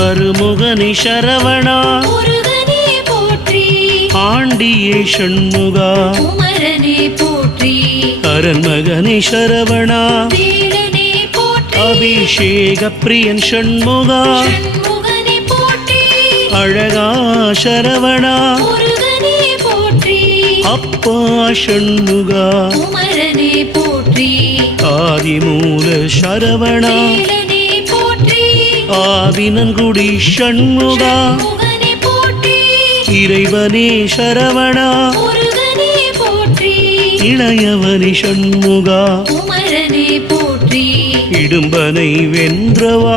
அருமுகனி சரவணா முருகனே போற்றி ஆண்டியே ஷண்முகா குமரனே போற்றி அரண்மகனி சரவணா வேலனே போற்றி அபிஷேக பிரியன் ஷண்முகா ஷண்முகனே போற்றி அழகா சரவணா முருகனே போற்றி அப்பா ஷண்முகா குமரனே போற்றி ஆதிமூல சரவணா வேலனே போற்றி ஆவினன்குடி ஷண்முகா ஷண்முகனே போற்றி இறைவனே சரவணா முருகனே போற்றி இளையவனி ஷண்முகா குமரனே போற்றி இடும்பனை வென்றவா